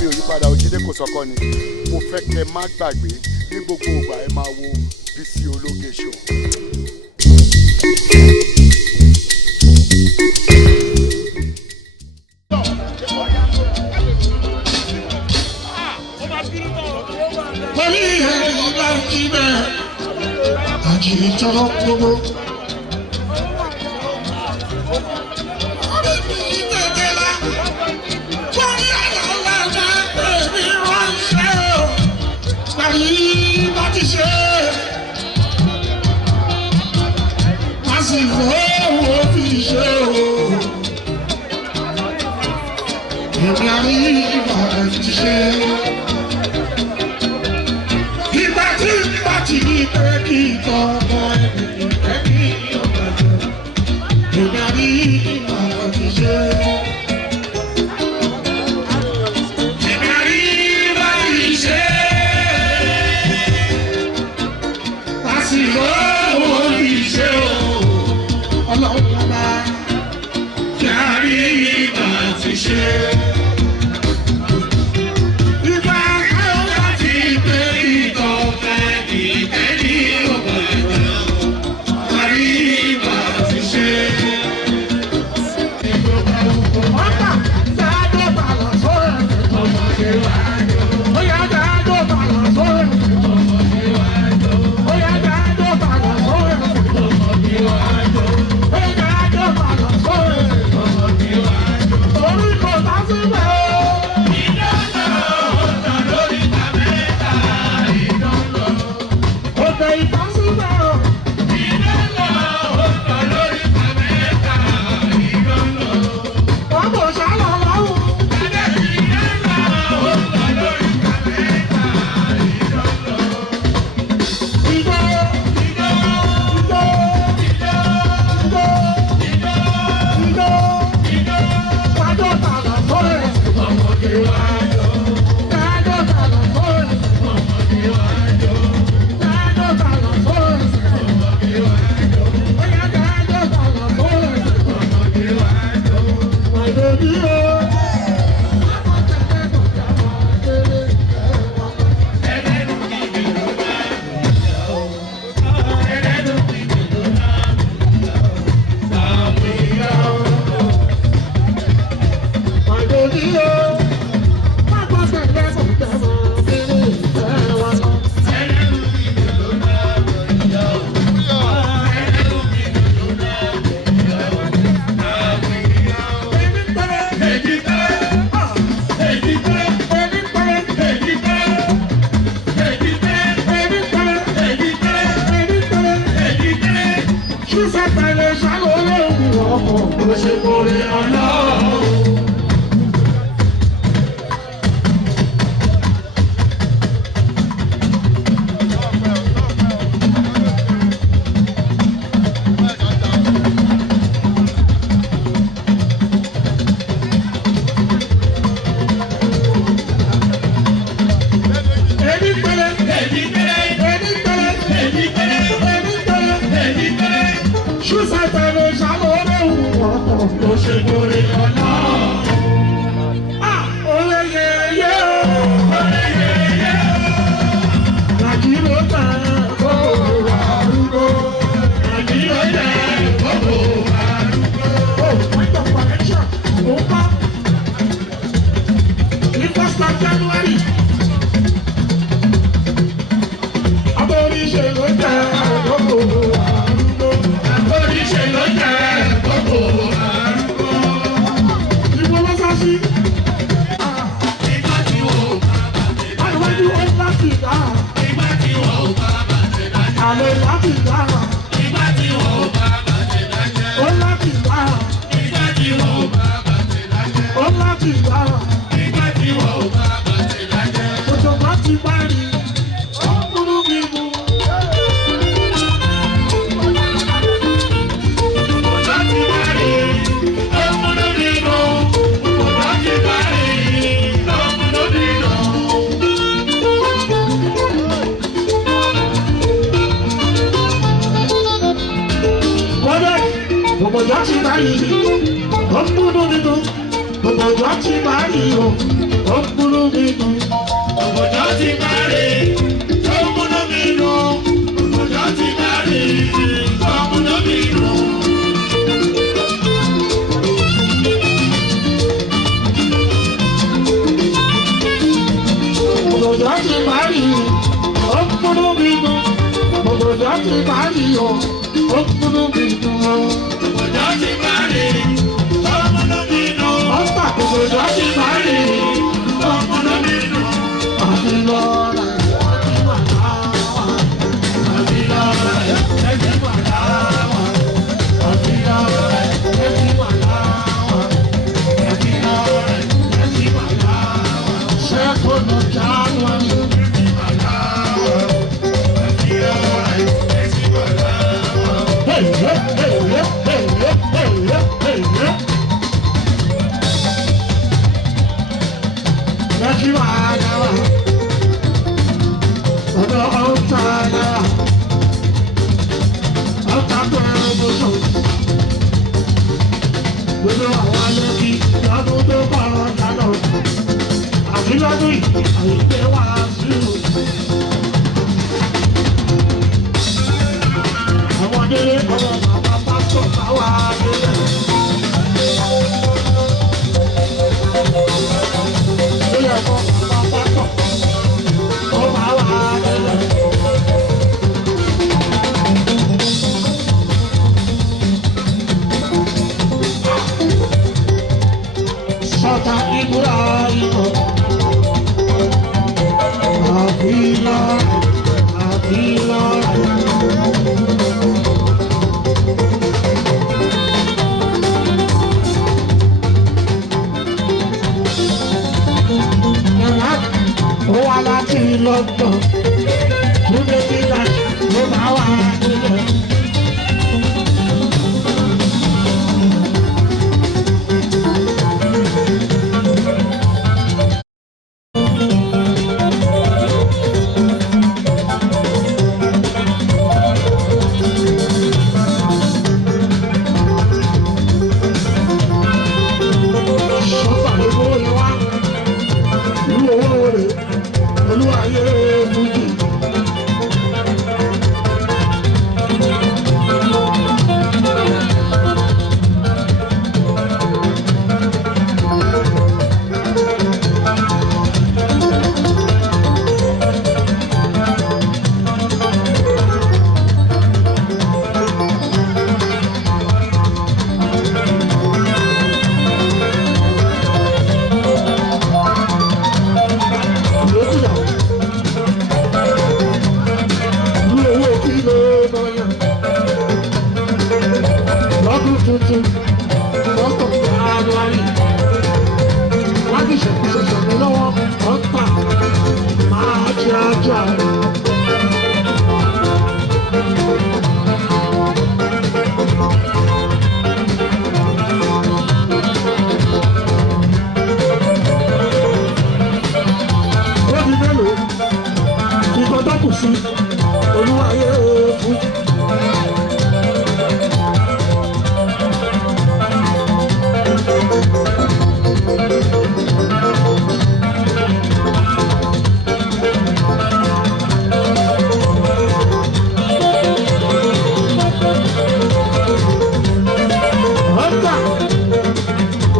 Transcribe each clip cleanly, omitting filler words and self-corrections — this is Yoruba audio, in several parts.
mi ò yí padà Òjídé Kòsọ́kọ́ ni mo fẹ́ kẹ́ má gbàgbé ní gbogbo ìgbà ẹ máa wo Bísí Ológe Show. Pẹ̀lú ìhẹ́ ìlà ìbẹ̀ àjìjọ́ gbogbo. Gbogbo ọjọ́ ti máa yí o. ó múnú mi dùn. Òbòjọ́ ti parí, ó múnú mi dùn. Òbòjọ́ ti parí, ó múnú mi dùn. Òbòjọ́ ti parí, ó múnú mi dùn. Òbòjọ́ ti parí, ó múnú mi dùn. Òbòjọ́ ti parí, ó múnú mi dùn. Ọ̀pá òbòjọ́ ti parí, ó múnú mi dùn. Àbí lọ́ra ẹ̀sìn wà láwà. Àbí lọ́ra ẹ̀sìn wà láwà. Àbí lọ́ra ẹ̀sìn wà láwà. Àbí lọ́ra ẹ̀sìn wà láwà. Second of January. Ẹ̀sìn wà láwà. Àbí lọ́ra ẹ̀sìn wà láwà. Hey, hey, hey, hey, hey, hey, hey, hey. Ẹ̀sìn wà láwà. Ọ̀dọ̀ ọ̀tá náà. Ọ̀tá tó ẹ̀rọ sọ. Gbogbo àwọn alẹ́bí lọ́dún tó bá ọ̀tá náà. Àbí lọ́dún yìí, àyíké wá sí o. Àwọn délé ọmọ bàbá pásítọ̀ bá wà délé. Délé ọmọ bàbá pásítọ̀ ó bá wà délé. Sọ́tà ìbúra ìbò. Àbílá, àbílá. Yàrá ó wá láti London. Túnde Bílá ló bá wà nílẹ̀. Sọ́tà lówó yẹn wá. Ìlú owó rẹ̀ pẹ̀lú ayé fújì. Lókùnà. Ìlú owó kí ló máa yàn. Lọ́dún tuntun, lọ́tọ̀ January. Láti ṣẹ̀kúṣẹ̀ṣẹ̀ mi lọ́wọ́, ọ̀tà máa jẹ́ ajá. Ó di mélòó? Ìkọ̀ tó kù sí olúwayé fún. Ọ̀tà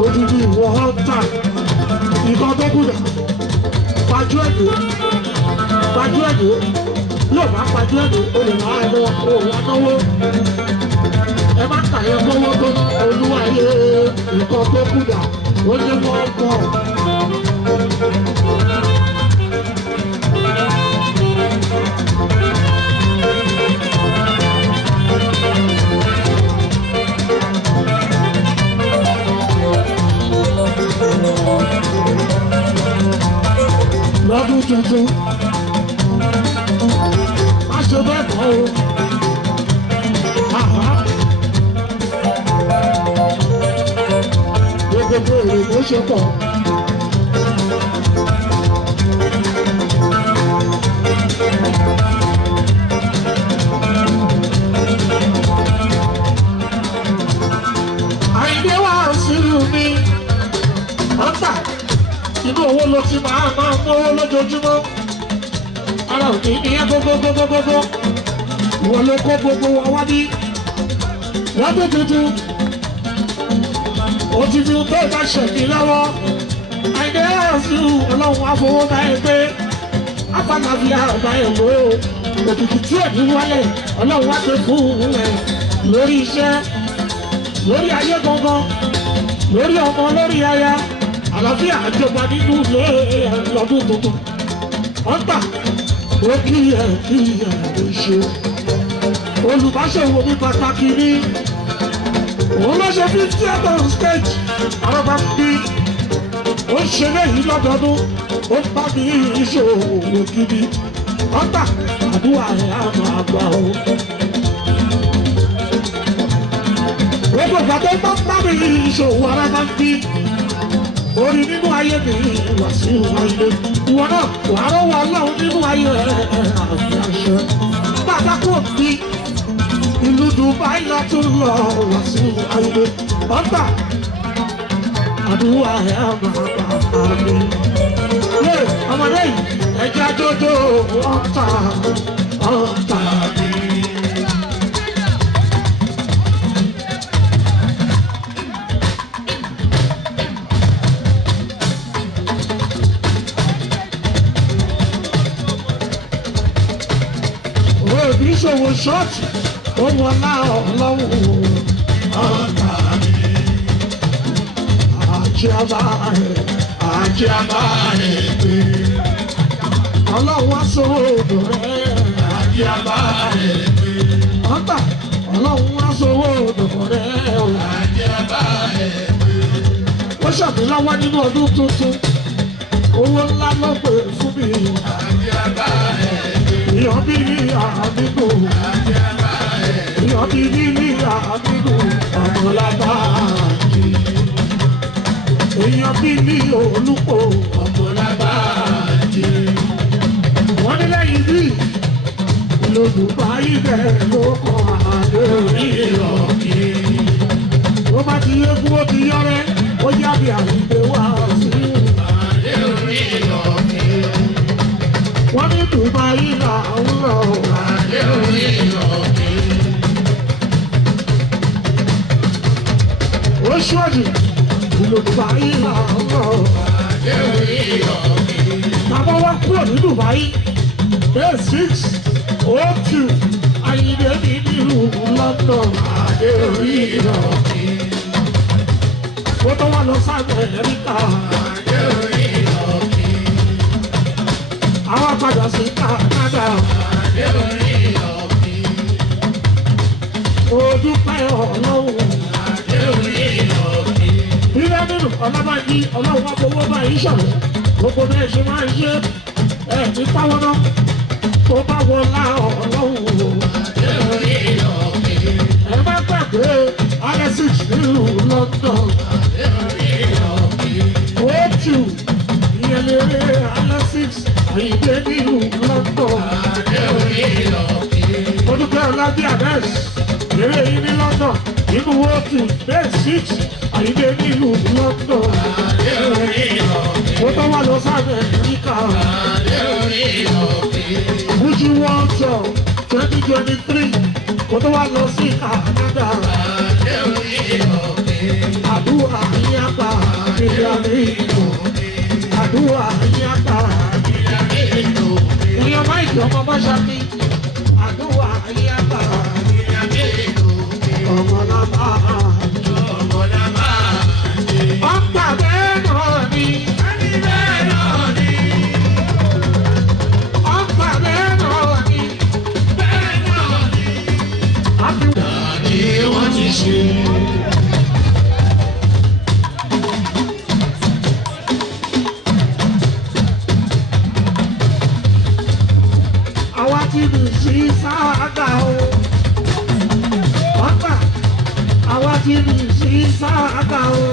odidi ìwọ ọ̀tà ìkọ̀ tó kù dà. Pajú ẹ̀dọ́, pajú ẹ̀dọ́, yóò bá pajú ẹ̀dọ́, o lè máa ẹ̀rọ òun náwó. Ẹ má kàyẹ kówó tó ná olúwayé ìkọ̀ tó kù dà, ó ní wọ́n pọ̀. Lọ́dún tuntun, má ṣe bẹ́ẹ̀ kọ́ o. Àhá. Gbogbo èrè ló ṣe pọ̀. inú owó ló ti máa mówó lójoojúmọ́. Ara òní ní ẹ gbogbogbogbogbò. Ìwọ ló kó gbogbo wọn wá bí. Lọ́dún tuntun. Ó ti fi tó ìbá ṣẹ̀mí lọ́wọ́. Àìdé àṣù ọlọ́run àfọwọ́ bá ẹ pé. Afáàlàfíà ọba ẹ̀ lò ó. Òkìkí tí ò ní wálẹ̀ ọlọ́run wá pé fún ẹ lórí iṣẹ́, lórí ayé gangan, lórí ọmọ, lórí aya. Àlàáfíà àjọba nínú ilé lọ́dún tuntun. Wọ́n gbà ó kí ẹ ṣe. Olùbáṣẹ̀wò mi pàtàkì ní. Òun ló ṣe 50th on stage. Àwọn bá bí ó ń ṣe léyìí lọ́dọọdún. Ó bá mi ìṣòwò gidi. Wọ́n gbà àdúrà ẹ̀ á máa gbà ó. Gbogbo ìgbà tó bá mi ìṣòwò ara máa ń bí. Orí nínú ayé mi wà sí ayé. Ìwọ náà wà á rọ́wọ́ ọlọ́run nínú ayé àfi àṣẹ. Bàbá kò bí ìlú Dubai lọ tún lọ wà sí ayé. Ọgbà àdúrà ẹ̀ á máa gbà mí. Yé ọmọdé yìí ẹ̀jẹ̀ àjọjọ́ ọ̀tá mi. Ìṣòwò ṣọ́ọ̀tì ó wọ náà ọlọ́run ọ̀tá mi. Àjẹ́ àbáyé pé ọlọ́run wá sówó odò rẹ̀. Àjẹ́ àbáyé pé ọ̀tá ọlọ́run wá sówó odò rẹ̀. Àjẹ́ àbáyé pé ó ṣàmìlọ́wọ́ nínú ọdún tuntun. Owó ńlá ló pè fún mi. Àjẹ́ àbáyé pé ìyọ̀ bí àbíkú. Ìyọ̀ bí àbíkú ọmọlábàájì. Èèyàn bí ní olùkọ́ ọmọlábàájì. Wọ́n ní lẹ́yìn bí lòdùbá ibẹ̀ ló kọ́ àdé orí ìrọ̀kì. Ó bá ti yégún ó ti yọ́rẹ́, ó jáde àyíké wá sí àdé orí ìrọ̀kì. Wọ́n ní Dubai là ń lọ àdé orí ìrọ̀kì. Ó ṣọ́ọ̀dì ìlú Dubai là ń lọ àdé orí ìrọ̀kì. Bàbá wa kúrò ní Dubai day 602 Àyìndé ní nílùú London àdé orí ìrọ̀kì. Ó tó wá lọ sáàmì Amẹ́ríkà àdé orí ìrọ̀kì. Àwọn padà sí Canada àdé orí ìrọ̀kì. Ó dúpẹ́ ọlọ́run àdé orí ìrọ̀kì. Ilé nínú ọlọ́bàájí ọlọ́run wá fowó báyìí ṣọ̀rọ̀. Gbogbo bẹ́ẹ̀ ṣe máa ń ṣe ní páwọn náà. Tó bá wọlá ọlọ́run àdé orí ìrọ̀kì. Ẹ má gbàgbé Alexis nílùú London àdé orí ìrọ̀kì. Ó tù ìyẹlẹrẹ Alexis Àyìndé nílùú London àdé orí ìrọ̀kì. Olùkọ́ Ọlábí Abẹ́s eré yìí ní London nínú wọ́ọ̀tù day 6 Àyìndé nílùú London àdé orí ìrọ̀kì. Ó tó wà lọ sábẹ̀ Amẹ́ríkà àdé orí ìrọ̀kì. Fuji World Tour 2023 kó tó wá lọ sí Canada àdé orí ìrọ̀kì. Àdúrà yín àgbà ìyàmí ìlú. Àdúrà yín àgbà ìyàmí ìlú. Ìyá Máìkì ọmọ Báṣákí. Àdúrà yín àgbà ìyàmí ìlú. Ọmọlábàájì. Ọgbà bẹ́ẹ̀ náà ni. Ẹni bẹ́ẹ̀ náà ni. Ọgbà bẹ́ẹ̀ náà ni. Bẹ́ẹ̀ náà ni. Àdúrà ni wọ́n ti ṣe. Àwa ti lù sí sáàgà o. Ọgbà àwa ti lù sí sáàgà o.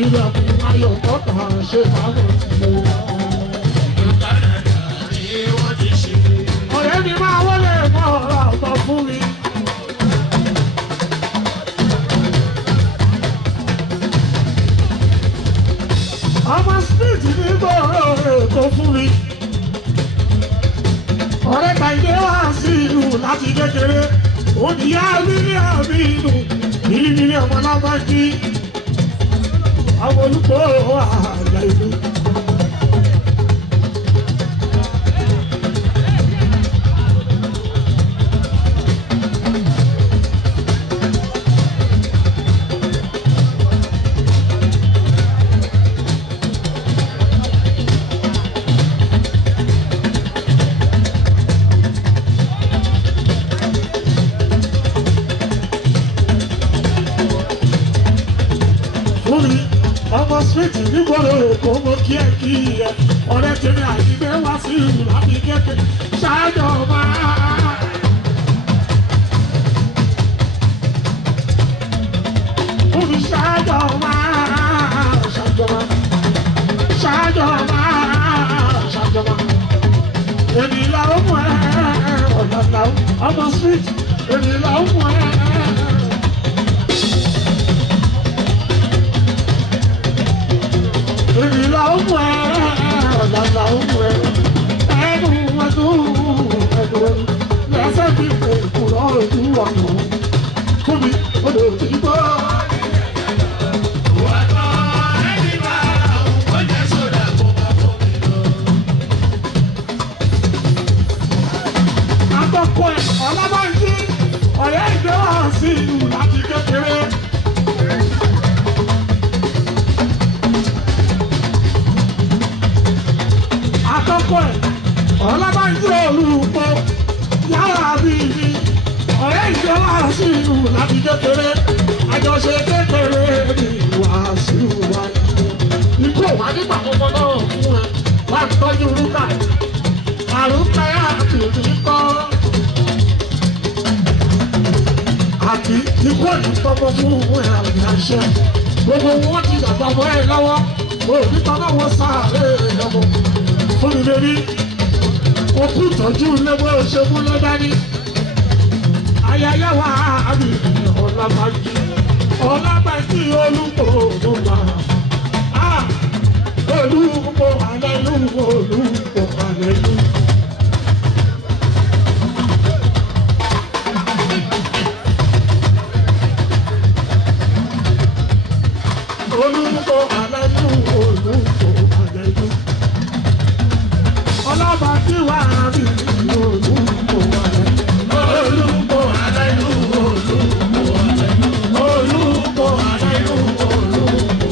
Ilẹ̀kùn ayọ̀ tọ́ta ṣe máa ń tì ó. Ọ̀rẹ́ mi máa wọlé mọ́ ọ̀rọ̀ àgbà fún mi. ọmọ street ní gbòòrò èkó fún mi. ọ̀rẹ́ Kàyìndé wá sí ìlú láti kékeré. òdìyá nílé àmì inú nílí ọmọ lábájí. àwọn olùkọ́ àgbà ìlú. ọmọ síríìtì nígboro èkó mo kí ẹ ọ̀rẹ́ tèmi Àyìndé wá sí ìlú láti kékeré ṣáájọba. Fúnmi ṣáájọba ṣáájọba ṣáájọba ṣáájọba. Èmi là ó mú ẹ ọ̀dàdà ọmọ síríìtì èmi là ó mú ẹ. Èmi là ó mú ẹ ọ̀dàdà ó mú ẹ. Lẹ́sẹ̀ bí kò kúrò ojú ọ̀nà fún mi ó lè fi gbọ́. Àtọ́kọ̀ ẹ̀ ọlọ́bàájí ọ̀rẹ́ ìgbéwà sí ìlú láti kékeré. Àtọ́kọ̀ ẹ̀ ọlọ́bàájí olùkọ́ yàrá bíi mi ọ̀rẹ́ ìjọba sí ìlú láti kékeré. Àjọṣe kékeré ni Wàsíù wa. Ikú òwà nígbà kọ́kọ́ náà fún ẹ láti tọ́jú Rúkà. Àrùn káyà kìí kọ́. Àti ikú òní tọ́gbọ́ fún ẹ àrùn àṣẹ. Gbogbo wọn ti dàgbà mọ́ ẹ lọ́wọ́. Òbí tọ́ náà wọ́n sáré lọ́wọ́. Fún mi lórí. Òkú ìtọ́jú lẹ́gbẹ́ òṣèlú lọ́dání. Ayẹyẹ wa àbí Ọlábàjí. Ọlábàjí olùkọ́ òdòdó. Olùkọ́ àlẹ́lú olùkọ́ àlẹ́lú. Olùkọ́ àlẹ́lú olùkọ́ àlẹ́lú. Ọlábàjí wa àbí olùkọ́ àlẹ́lú. Olùkọ́ àlẹ́lú olùkọ́ àlẹ́lú. Olùkọ́ àlẹ́lú olùkọ́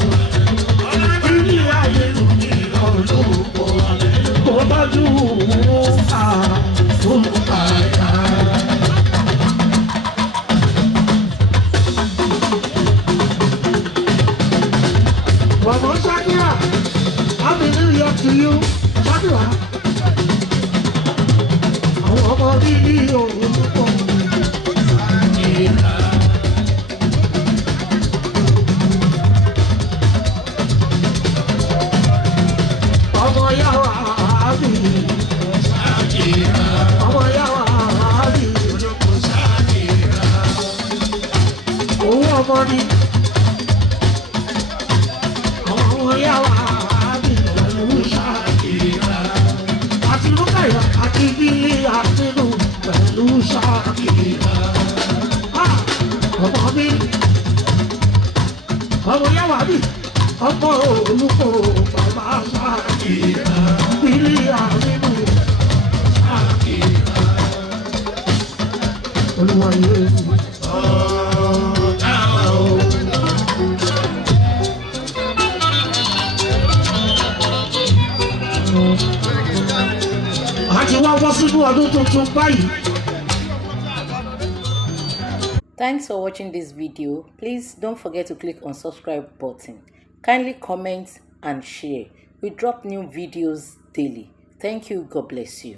àlẹ́lú. Ilé ayé lùmí olùkọ́ àlẹ́lú. Kò bájú ká fún kàkà. Mama Shakira, Happy New Year to you, Shakira. Àwọn ọmọ bíbí òun pọ̀. Ọmọ yàwá àbí. Ọmọ yàwá àbí. Owó ọmọ ni. Ọmọ yàwá àbí pẹ̀lú Ṣakira. Àti Rúkàyà àti Bílí àtinú pẹ̀lú Ṣakira. Ọmọ mi, ọmọ yàwá bí, ọmọ olùkọ́ bàbá Ṣakira. Bílí àtinú Ṣakira. Olúwa yóò fún mi. Àti wá wá sínú ọdún tuntun báyìí. Thanks for watching this video. Please don't forget to click on subscribe button. Kindly comment and share. We drop new videos daily. Thank you. God bless you.